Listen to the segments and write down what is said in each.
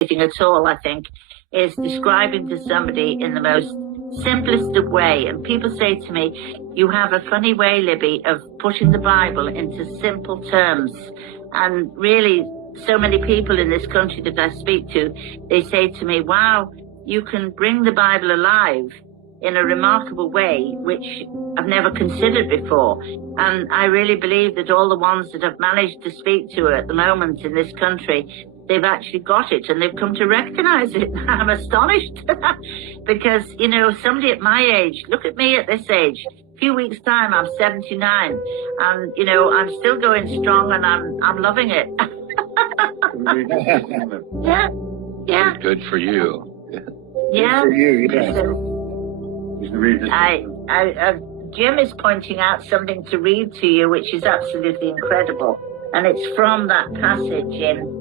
at all, I think, is describing to somebody in the most simplest of way. And people say to me, you have a funny way, Libby, of putting the Bible into simple terms. And really, so many people in this country that I speak to, they say to me, wow, you can bring the Bible alive in a remarkable way, which I've never considered before. And I really believe that all the ones that I've managed to speak to at the moment in this country, they've actually got it and they've come to recognize it. I'm astonished because, you know, somebody at my age, look at me at this age, a few weeks time, I'm 79 and, you know, I'm still going strong and I'm loving it. Yeah. Good for you. Yeah. Good for you, yeah. Jim is pointing out something to read to you, which is absolutely incredible. And it's from that passage in,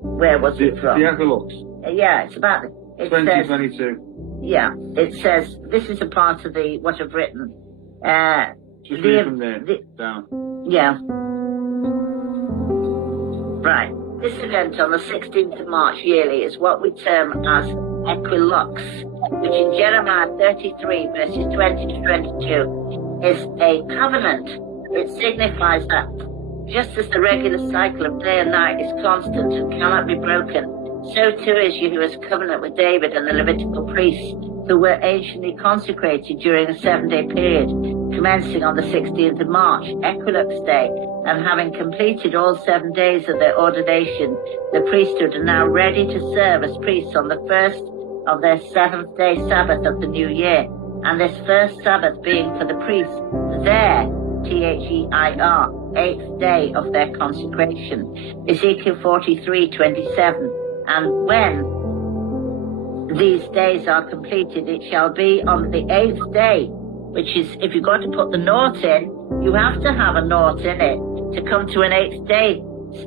where was it from? The Yahuah. Yeah, it's about, it 2022. says, yeah, it says, this is a part of the, what I've written. Just read from there, down. Yeah. Right. This event on the 16th of March yearly is what we term as equilux, which in Jeremiah 33 verses 20 to 22 is a covenant. It signifies that just as the regular cycle of day and night is constant and cannot be broken, so too is Yahuah's covenant with David and the Levitical priests who were anciently consecrated during a 7-day period, commencing on the 16th of March, Equilux Day, and having completed all 7 days of their ordination, the priesthood are now ready to serve as priests on the first of their 7th-day Sabbath of the new year, and this first Sabbath being for the priests their, T-H-E-I-R, 8th day of their consecration, Ezekiel 43:27, and when these days are completed, it shall be on the 8th day, which is, if you've got to put the nought in, you have to have a nought in it to come to an 8th day,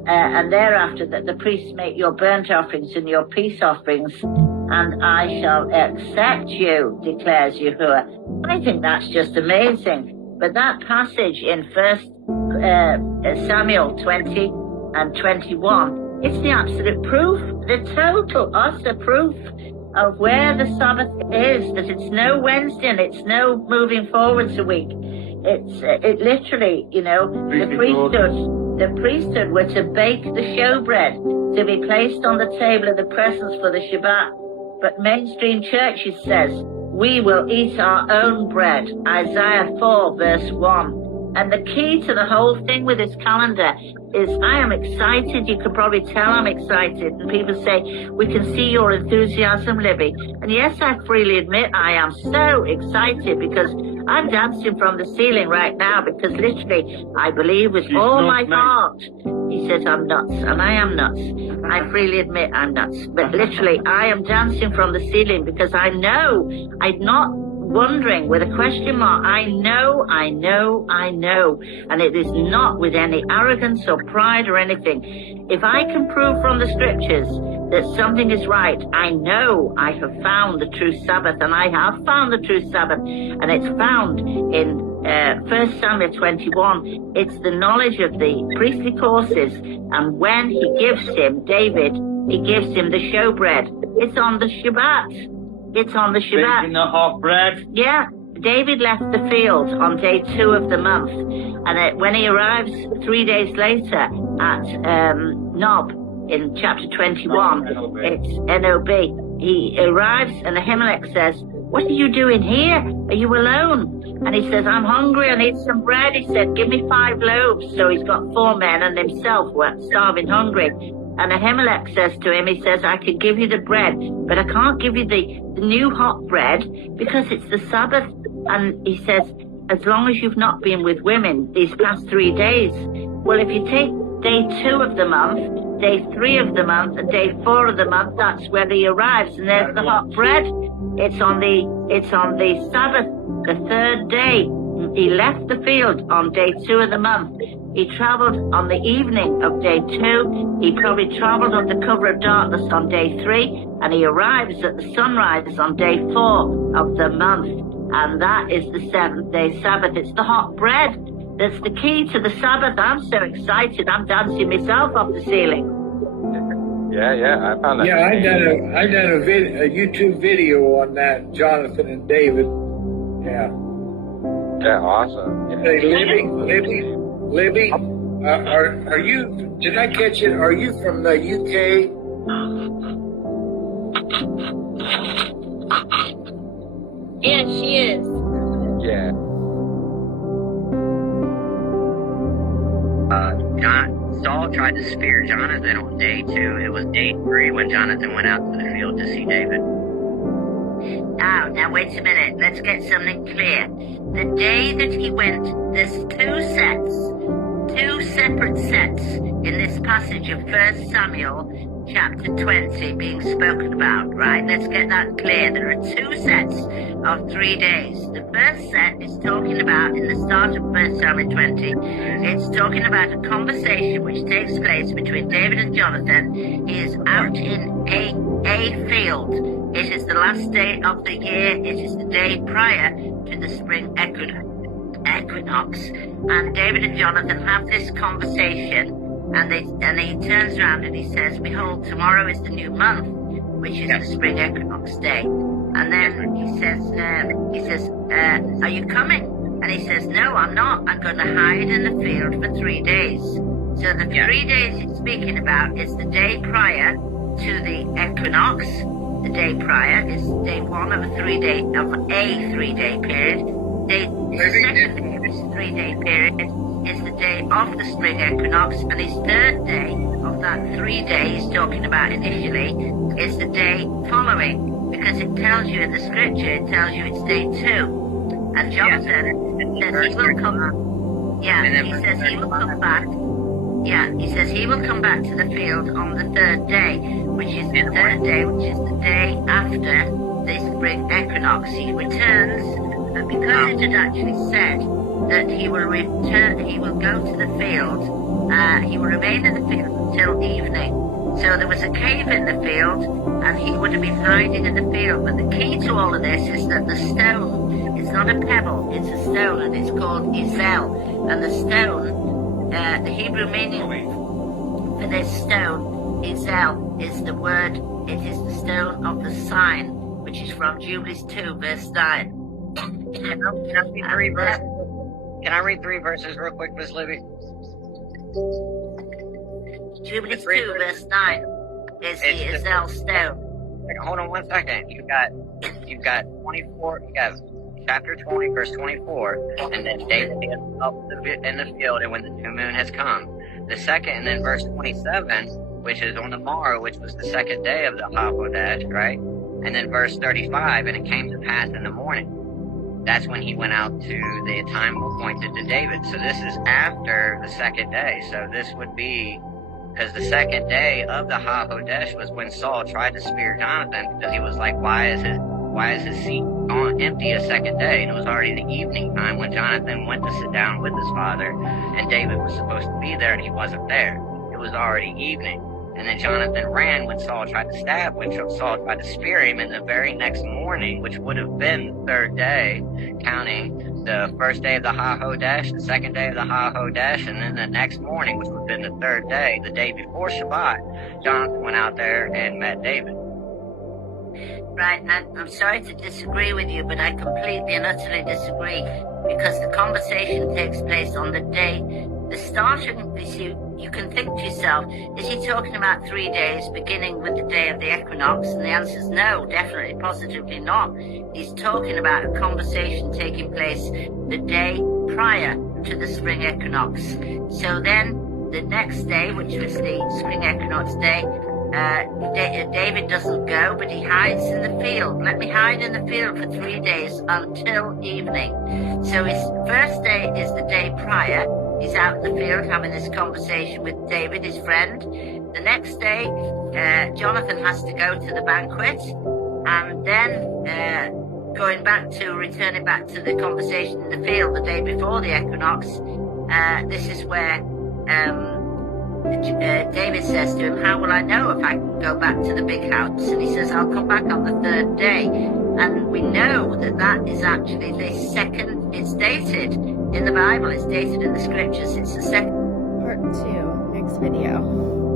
and thereafter that the priests make your burnt offerings and your peace offerings, and I shall accept you, declares Yahuah. I think that's just amazing. But that passage in 1 Samuel 20 and 21, it's the absolute proof, the total, utter proof of where the Sabbath is, that it's no Wednesday and it's no moving forwards a week. It literally, you know, the priesthood were to bake the showbread to be placed on the table of the presence for the Shabbat. But mainstream churches says, we will eat our own bread, Isaiah 4 verse 1. And the key to the whole thing with this calendar is I am excited. You can probably tell I'm excited. And people say, we can see your enthusiasm, Libby. And yes, I freely admit I am so excited because I'm dancing from the ceiling right now because literally I believe with all my heart. He says I'm nuts, and I am nuts. I freely admit I'm nuts. But literally I am dancing from the ceiling because I know I'm not wondering with a question mark. I know. And it is not with any arrogance or pride or anything. If I can prove from the scriptures that something is right, I know I have found the true Sabbath, and I have found the true Sabbath, and it's found in 1 Samuel 21. It's the knowledge of the priestly courses, and when he gives him, David, he gives him the showbread. It's on the Shabbat. It's on the Shabbat. Baking the hot bread. Yeah. David left the field on day 2 of the month, and when he arrives 3 days later at Nob in chapter 21, it's N-O-B. He arrives and Ahimelech says, what are you doing here? Are you alone? And he says, I'm hungry, I need some bread. He said, give me 5 loaves. So he's got 4 men and himself were starving hungry. And Ahimelech says to him, he says, I can give you the bread, but I can't give you the new hot bread because it's the Sabbath. And he says, as long as you've not been with women these past 3 days. Well, if you take day 2 of the month, day 3 of the month, and day 4 of the month, that's where he arrives. And there's the hot bread. It's on the Sabbath, the 3rd day. He left the field on day 2 of the month. He traveled on the evening of day 2. He probably traveled under cover of darkness on day 3. And he arrives at the sunrise on day 4 of the month. And that is the 7th day Sabbath. It's the hot bread. That's the key to the Sabbath. I'm so excited. I'm dancing myself off the ceiling. Yeah, I found that. Yeah, I done a YouTube video on that, Jonathan and David. Yeah. Yeah, awesome. Yeah. Hey, Libby, are you? Did I catch it? Are you from the UK? Yeah, she is. Yeah. Saul tried to spear Jonathan on day 2. It was day 3 when Jonathan went out to the field to see David. Now wait a minute. Let's get something clear. The day that he went, there's two separate sets in this passage of 1 Samuel chapter 20 being spoken about, right? Let's get that clear. There are 2 sets of 3 days. The first set is talking about, in the start of 1 Samuel 20, it's talking about a conversation which takes place between David and Jonathan. He is out in a field. It is the last day of the year. It is the day prior to the spring equinox. And David and Jonathan have this conversation, and he turns around and he says, behold, tomorrow is the new month, which is the spring equinox day. And then he says, are you coming? And he says, no, I'm not. I'm going to hide in the field for 3 days. So the 3 days he's speaking about is the day prior to the equinox. The day prior is day 1 of a 3-day period. The second day of this 3-day period is the day of the spring equinox, and his 3rd day of that 3 days talking about initially is the day following, because it tells you in the scripture, it tells you it's day 2. And Jonathan says he will come. Yeah, he says he will come back. Yeah, he says he will come back to the field on the 3rd day, which is the 3rd day, which is the day after the spring equinox. He returns, but because it had actually said that he will return, he will go to the field, he will remain in the field until evening. So there was a cave in the field, and he would have been hiding in the field. But the key to all of this is that the stone is not a pebble, it's a stone, and it's called Izel. And the stone, the Hebrew meaning for this stone, Izel, is the word, it is the stone of the sign, which is from Jubilees 2, verse 9. Can I read 3 verses real quick, Miss Libby? Jubilees 2, verse 9 is the Izel stone. Hold on 1 second. You've got 24, you got chapter 20, verse 24, and then David is up in the field, and when the new moon has come. The second, and then verse 27, which is on the morrow, which was the 2nd day of the Yahuah, right? And then verse 35, and it came to pass in the morning. That's when he went out to the time appointed to David. So this is after the 2nd day. So this would be, because the 2nd day of the Yahuah was when Saul tried to spear Jonathan, because he was like, why is his seat gone empty a 2nd day? And it was already the evening time when Jonathan went to sit down with his father, and David was supposed to be there, and he wasn't there. It was already evening. And then Jonathan ran when Saul tried to Saul tried to spear him, and the very next morning, which would have been the 3rd day, counting the 1st day of the Yahuah, the 2nd day of the Yahuah, and then the next morning, which would have been the 3rd day, the day before Shabbat, Jonathan went out there and met David. Right, and I'm sorry to disagree with you, but I completely and utterly disagree, because the conversation takes place on the day, the starting, you can think to yourself, is he talking about 3 days beginning with the day of the equinox? And the answer is no, definitely, positively not. He's talking about a conversation taking place the day prior to the spring equinox. So then the next day, which was the spring equinox day, David doesn't go, but he hides in the field. Let me hide in the field for 3 days until evening. So his first day is the day prior. He's out in the field having this conversation with David, his friend. The next day, Jonathan has to go to the banquet, and then returning back to the conversation in the field the day before the equinox. This is where David says to him, how will I know if I can go back to the big house? And he says, I'll come back on the 3rd day. And we know that is actually the second, it's dated In the Bible, it's stated in the scriptures, it's the second. Part 2, next video.